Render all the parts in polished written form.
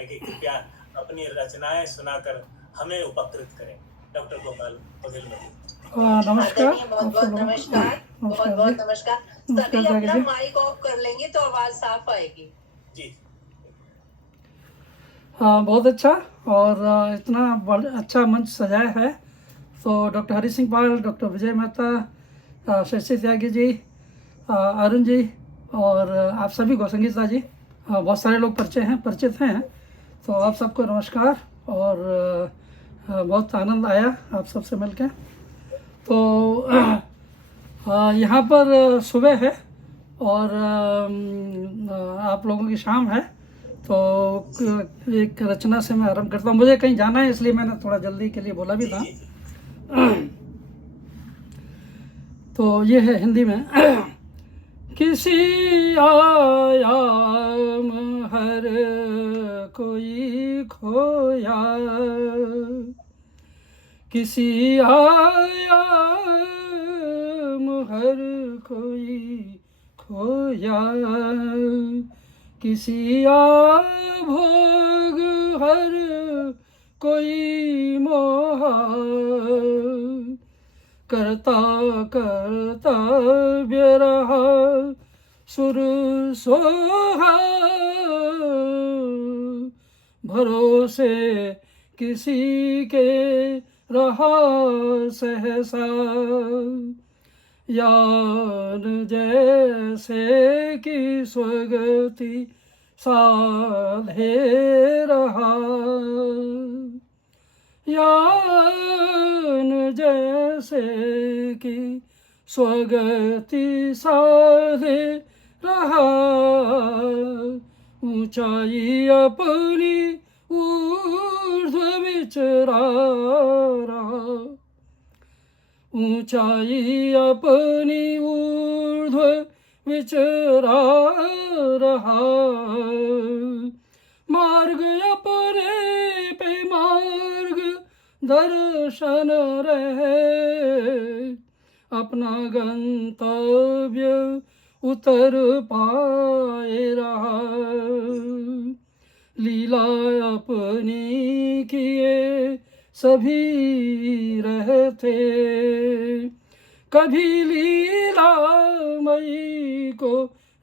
है कि कृपया अपनी रचनाएं सुनाकर हमें उपकृत करें। डॉक्टर गोपाल बघेल महोदय। नमस्कार, बहुत बहुत नमस्कार, बहुत बहुत नमस्कार। सभी अपना माइक ऑफ कर लेंगे तो आवाज साफ आएगी जी। बहुत अच्छा। और इतना अच्छा मंच सजाया है तो डॉक्टर हरि सिंह पाल, डॉक्टर विजय मेहता, शशि त्यागी जी, अरुण जी और आप सभी को, संगीता जी, बहुत सारे लोग परिचित हैं। तो आप सबको नमस्कार और बहुत आनंद आया आप सबसे मिलकर। तो यहाँ पर सुबह है और आप लोगों की शाम है, तो एक रचना से मैं आरंभ करता हूँ। मुझे कहीं जाना है इसलिए मैंने थोड़ा जल्दी के लिए बोला भी था। तो ये है हिंदी में। किसी आयाम हर कोई खोया, किसी आयाम हर कोई खोया, किसी भोग हर कोई मोहा, करता करता रहा सुर सोहा, भरोसे किसी के रहा सहसा, यान जैसे कि स्वगति साधे रहा, यान जैसे कि स्वगति साधे रहा, ऊंचाई अपनी ऊर्ध्व विचरा रहा, ऊंचाई अपनी ऊर्ध्व विचरा रहा, मार्ग अपने पे मार्ग दर्शन रहे, अपना गंतव्य उतर पाए रहा, लीला अपनी किए सभी रहते, कभी लीला मई को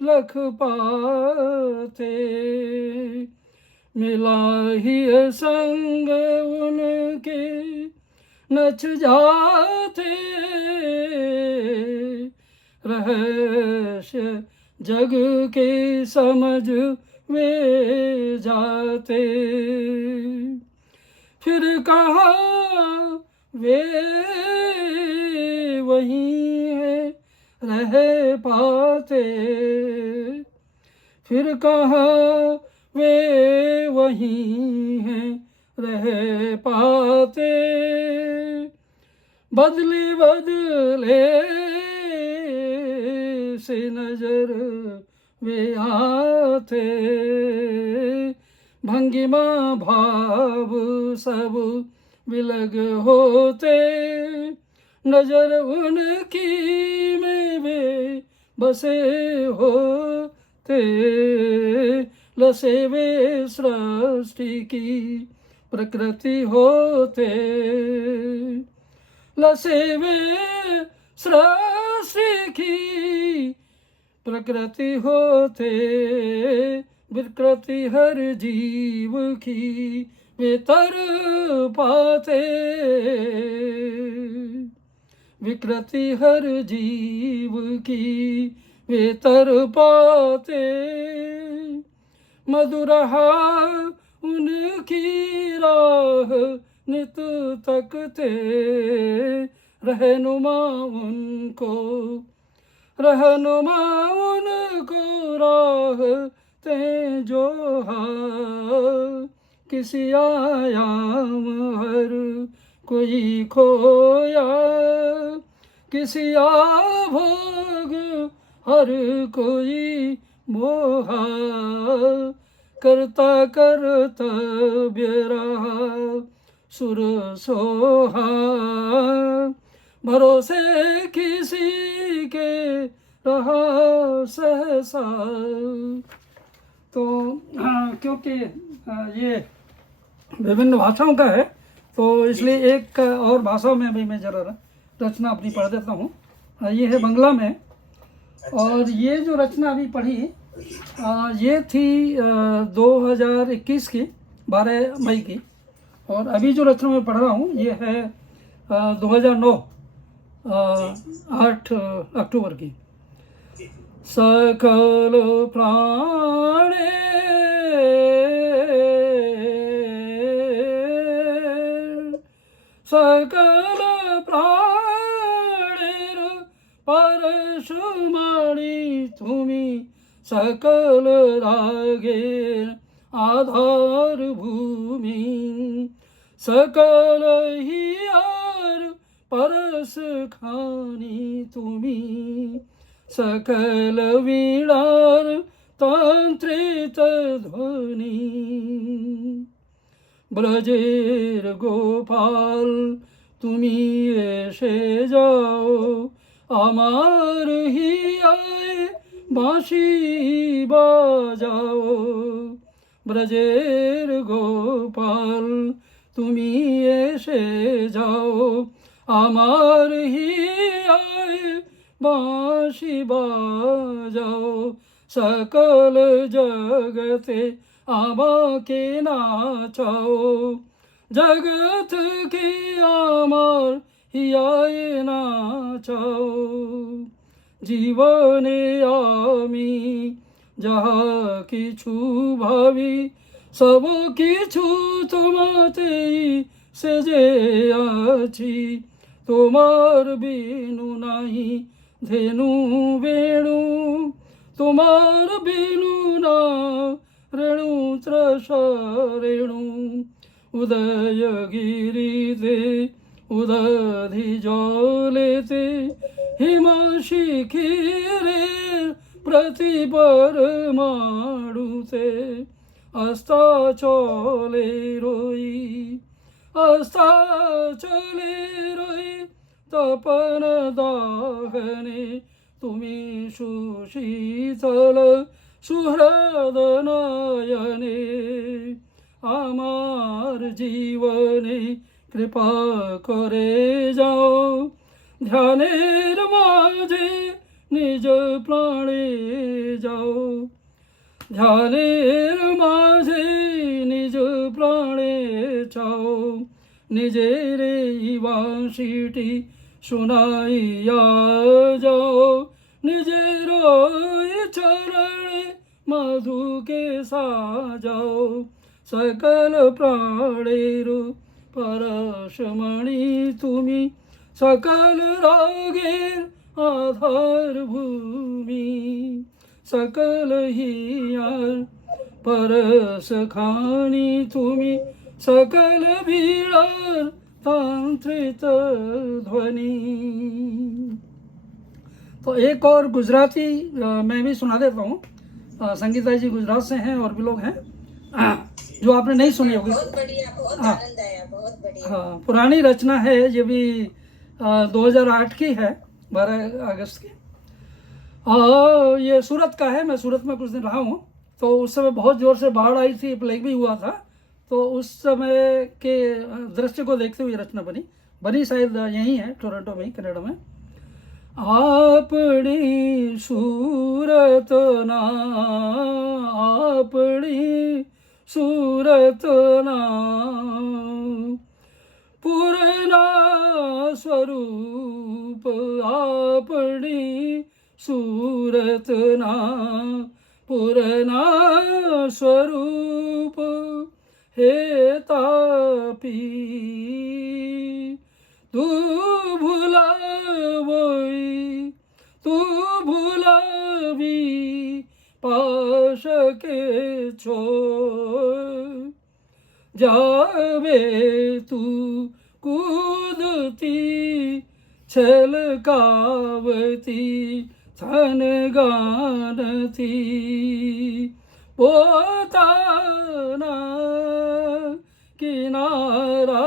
लख पाते, मिला ही संग उनके नच जाते, रहस्य जग के समझ वे जाते, फिर कहाँ वे वहीं है रह पाते, फिर कहाँ वे वहीं हैं रह पाते, बदले बदले से नजर वे आते, भंगिमा भाव सब विलग होते, नजर उनकी में वे बसे होते, लसे वे सृष्टि की प्रकृति होते, लसे वे सृष्टि की प्रकृति होते, विकृति हर जीव की वे तर पाते, विकृति हर जीव की वे तर पाते, मधुरहा उनकी राह नित तकते, रहनुमा उनको रहनुमा उनको राह ते जो किसी आयाम हर कोई खोया, किसी भोग हर कोई मोहा, करता कर्तव्य रहा सुर सोहा, भरोसे किसी के रहा सहसा। तो क्योंकि ये विभिन्न भाषाओं का है, तो इसलिए एक और भाषा में भी मैं जरा रचना अपनी पढ़ देता हूँ। ये है बंगला में। और ये जो रचना अभी पढ़ी ये थी 2021 की 12 मई की, और अभी जो रचना मैं पढ़ रहा हूँ ये है 2009 8 अक्टूबर की। सकल प्राणे सकल प्राणेर परशुमणि तुम्ही, सकल रागेर आधार भूमि, सकल हियार परस खानी तुम्ही, सकल वीणार तांत्रित ध्वनि, ब्रजेर गोपाल तुम्ही एसे जाओ, আমার হিয়ায় বাঁশি বাজাও, ব্রজের গোপাল তুমি এসে যাও, আমার হিয়ায় বাঁশি বাজাও, সকল জগতে আমাকে নাচাও, জগৎ কি আমার হিয়ায় নাচাও, জীবনে আমি যাহা কিছু ভাবি সব কিছু তোমাতেই সেজে আছি, তোমার বিনু নাই ধেনু বেণু, তোমার বিনু না রেণু ত্রস রেণু, উদয়গিরিতে উদধি জলেতে হিমশিখিরের প্রতি পরমাণুতে अस्ताचले रोई, अस्ताचले रोई, तपन दाहने तुम्ही सुशीतल सुहृद नयने, আমার জীবনে কৃপা করে যাও, ধ্যানের মাঝে নিজ প্রাণে যাও, ধ্যানের মাঝে নিজ প্রাণে চাও, নিজের এই বাঁশিটি শোনাইয়া যাও, নিজের ওই চরণে মধুকে সাজাও, সকল প্রাণের পরশমণি তুমি, সকল রাগের আধার ভূমি, सकल हियार परस खानी तुम्ही, सकल वीणार तांत्रित ध्वनि। तो एक और गुजराती मैं भी सुना देता हूँ। संगीता जी गुजरात से हैं और भी लोग हैं जो आपने नहीं सुनी होगी। बहुत बढ़िया, बहुत आनंद आया, बहुत बढ़िया। हाँ, पुरानी रचना है, ये भी 2008 की है, 12 अगस्त की। ये सूरत का है। मैं सूरत में कुछ दिन रहा हूँ, तो उस समय बहुत ज़ोर से बाढ़ आई थी, प्लेग भी हुआ था, तो उस समय के दृश्य को देखते हुए रचना बनी शायद यहीं है, टोरंटो में, कनाडा में। आपणी सूरत ना, आपणी सूरत ना, पूर्ण स्वरूप आपणी सूरत ना, पूर्ण स्वरूप हे तापी, तू भुलावई, तू भुलावी पाश के छोर, जावे तू कूदती छलकावती थन गानती, पोताना किनारा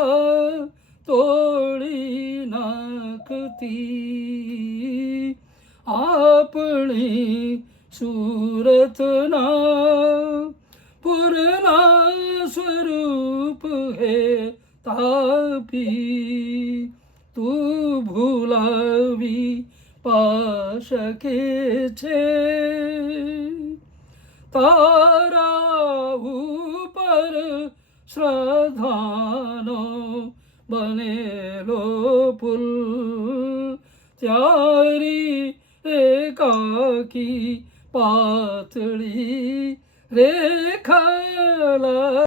तोड़ी नाकती, आपणी सूरत ना, पूर्ण તાપી તું ભૂલાવી પાશકે છે તારા ઉપર શ્રદ્ધાનો બનેલો પુલ ત્યારી એકાકી પાતળી રેખા